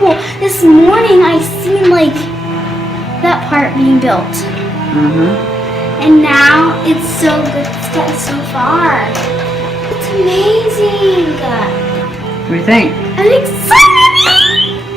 cool. This morning I seen like that part being built. And now it's so good. It's gotten so far. It's amazing. What do you think? I'm excited.